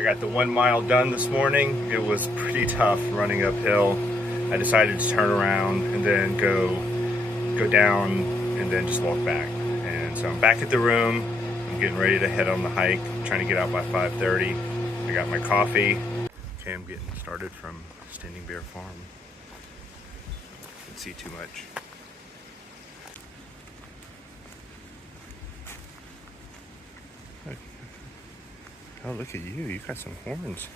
I got the 1 mile done this morning. It was pretty tough running uphill. I decided to turn around and then go down and then just walk back. And so I'm back at the room. I'm getting ready to head on the hike. I'm trying to get out by 5:30. I got my coffee. Okay, I'm getting started from Standing Bear Farm. Can't see too much. Oh, look at you. You got some horns.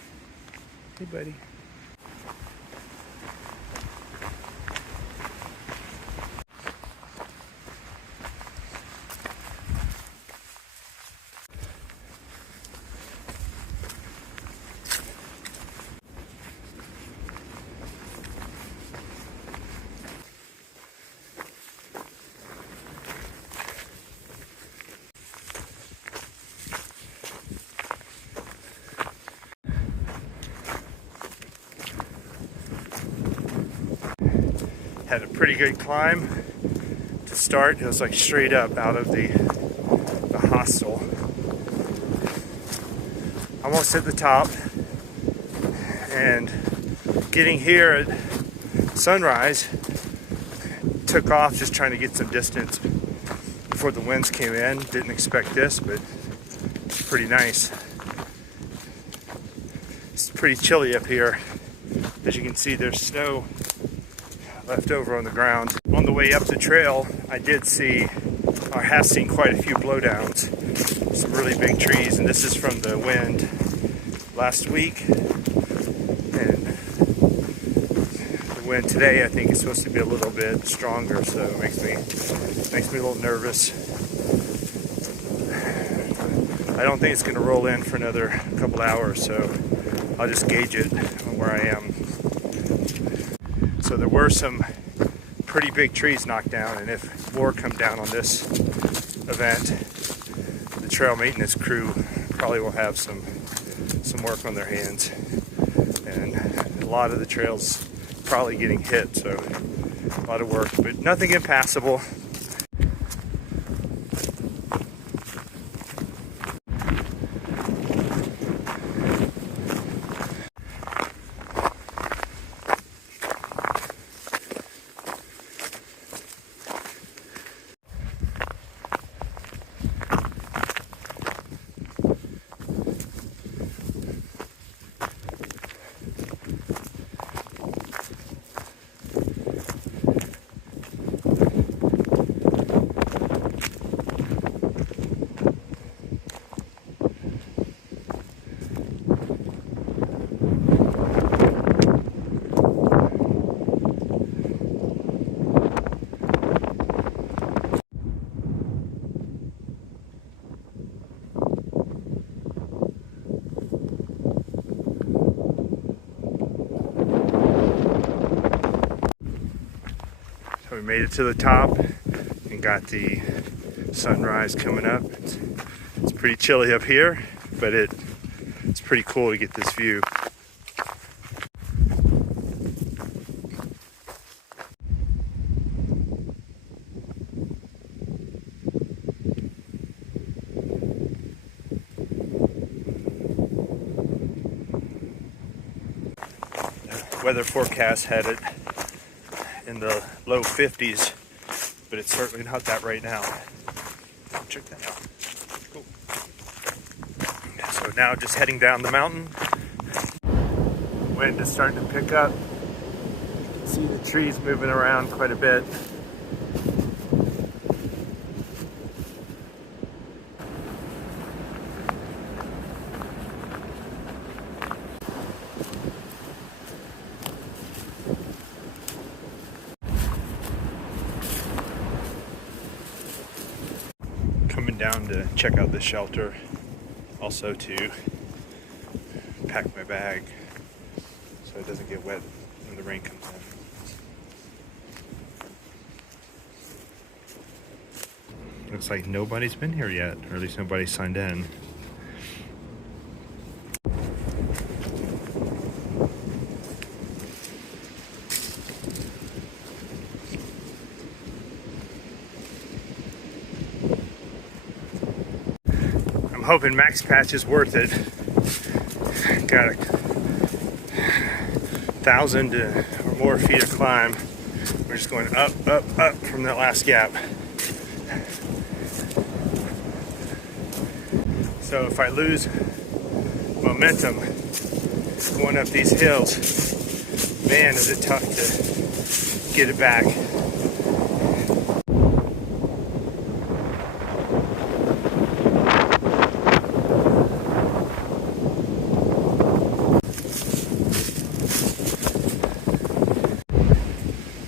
Hey, buddy. Had a pretty good climb to start. It was like straight up out of the hostel. Almost at the top, and getting here at sunrise, took off just trying to get some distance before the winds came in. Didn't expect this, but it's pretty nice. It's pretty chilly up here. As you can see, there's snow left over on the ground. On the way up the trail, I did see, or have seen, quite a few blowdowns. Some really big trees, and this is from the wind last week. And the wind today, I think, is supposed to be a little bit stronger, so it makes me a little nervous. I don't think it's going to roll in for another couple hours, so I'll just gauge it on where I am. So there were some pretty big trees knocked down, and if more come down on this event, the trail maintenance crew probably will have some work on their hands. And a lot of the trails probably getting hit, so a lot of work, but nothing impassable. We made it to the top and got the sunrise coming up. It's pretty chilly up here, but it's pretty cool to get this view. The weather forecast had it in the low 50s, but it's certainly not that right now. Check that out. Cool. So now just heading down the mountain. Wind is starting to pick up. See the trees moving around quite a bit. Coming down to check out the shelter, also to pack my bag so it doesn't get wet when the rain comes in. Looks like nobody's been here yet, or at least nobody signed in. I'm hoping Max Patch is worth it. got 1,000 or more feet of climb. We're just going up, up, up from that last gap. So if I lose momentum going up these hills, man, is it tough to get it back.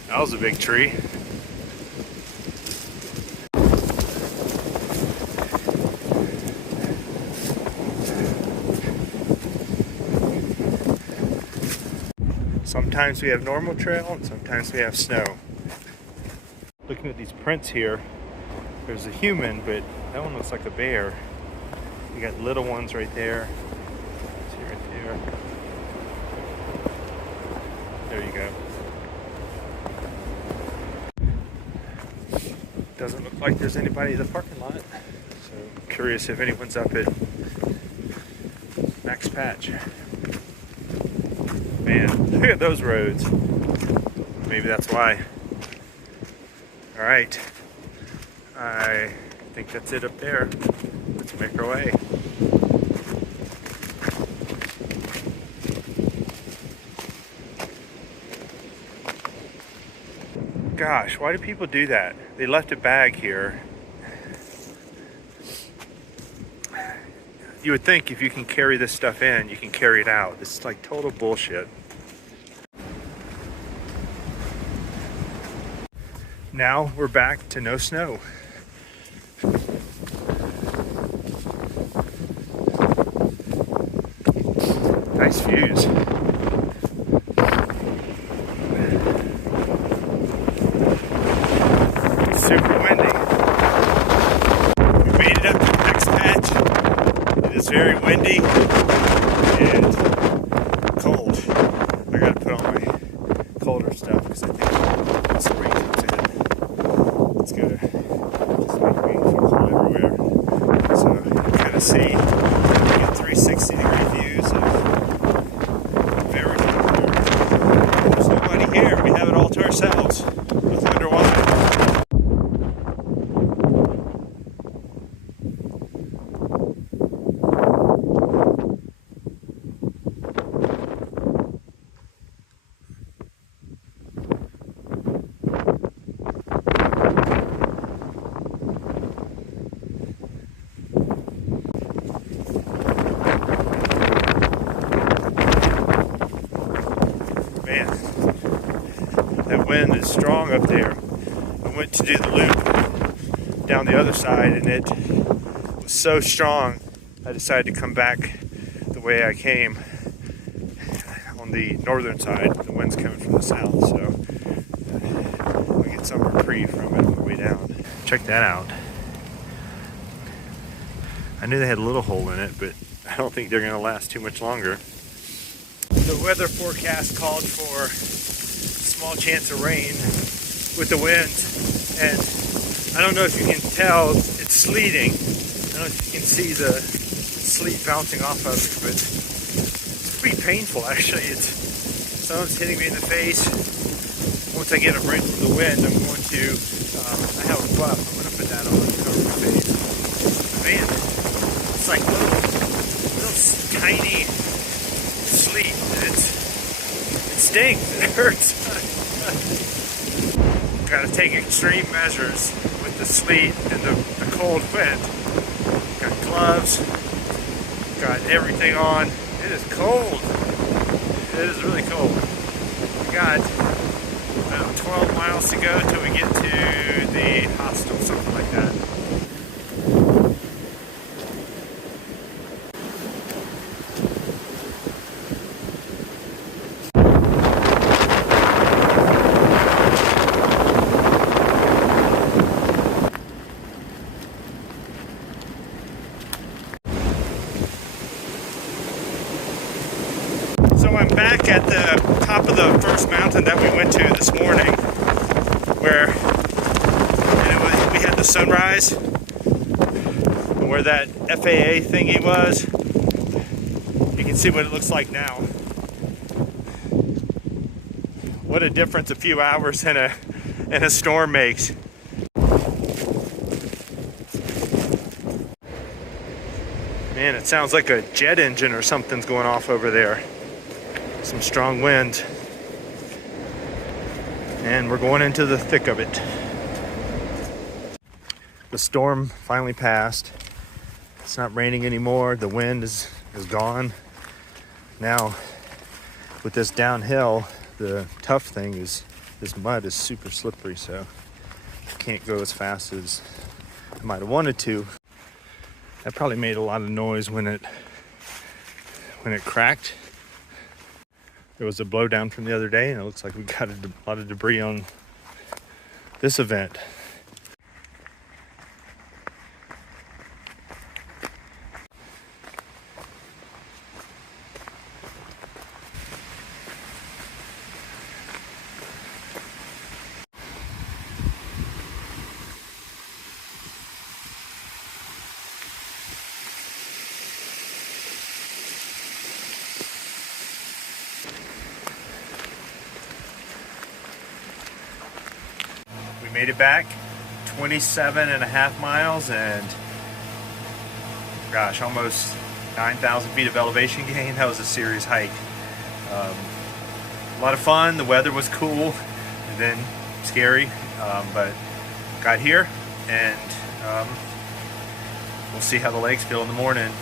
That was a big tree. Sometimes we have normal trail and sometimes we have snow. Looking at these prints here, there's a human, but that one looks like a bear. You got little ones right there. See right there. There you go. Doesn't look like there's anybody in the parking lot. So I'm curious if anyone's up at Max Patch. Man, look at those roads. Maybe that's why. Alright. I think that's it up there. Let's make our way. Gosh, why do people do that? They left a bag here. You would think if you can carry this stuff in, you can carry it out. This is like total bullshit. Now we're back to no snow. Nice views. Super windy. We made it up to the next patch. It is very windy and cold. I gotta put on my colder stuff because I think the spring comes in. It's gonna just make me feel cold everywhere. So you can kind of see, we get 360-degree views of everything here. There's nobody here. We have it all to ourselves. I wonder why. Man, that wind is strong up there. I went to do the loop down the other side and it was so strong I decided to come back the way I came on the northern side. The wind's coming from the south, so I'll get some reprieve from it on the way down. Check that out. I knew they had a little hole in it, but I don't think they're going to last too much longer. The weather forecast called for a small chance of rain with the wind, and I don't know if you can tell, it's sleeting. I don't know if you can see the sleet bouncing off of it, but it's pretty painful actually. Sun's hitting me in the face. Once I get a break from the wind, I'm going to, I have a buff, I'm going to put that on to cover my face. But man, it's like little tiny sleet. It stings. It hurts. Got to take extreme measures with the sleet and the cold wind. Got gloves. Got everything on. It is cold. It is really cold. We got about 12 miles to go till we get to the hostel, something like that. So I'm back at the top of the first mountain that we went to this morning, where we had the sunrise, and where that FAA thingy was. You can can see what it looks like now. What a difference a few hours in a storm makes. Man, it sounds like a jet engine or something's going off over there. Some strong wind. And we're going into the thick of it. The storm finally passed. It's not raining anymore. The wind is gone. Now, with this downhill, the tough thing is this mud is super slippery, so I can't go as fast as I might have wanted to. That probably made a lot of noise when it cracked. There was a blowdown from the other day, and it looks like we got a lot of debris on this event. We made it back 27.5 miles and gosh, almost 9,000 feet of elevation gain. That was a serious hike. A lot of fun. The weather was cool and then scary, but got here and we'll see how the legs feel in the morning.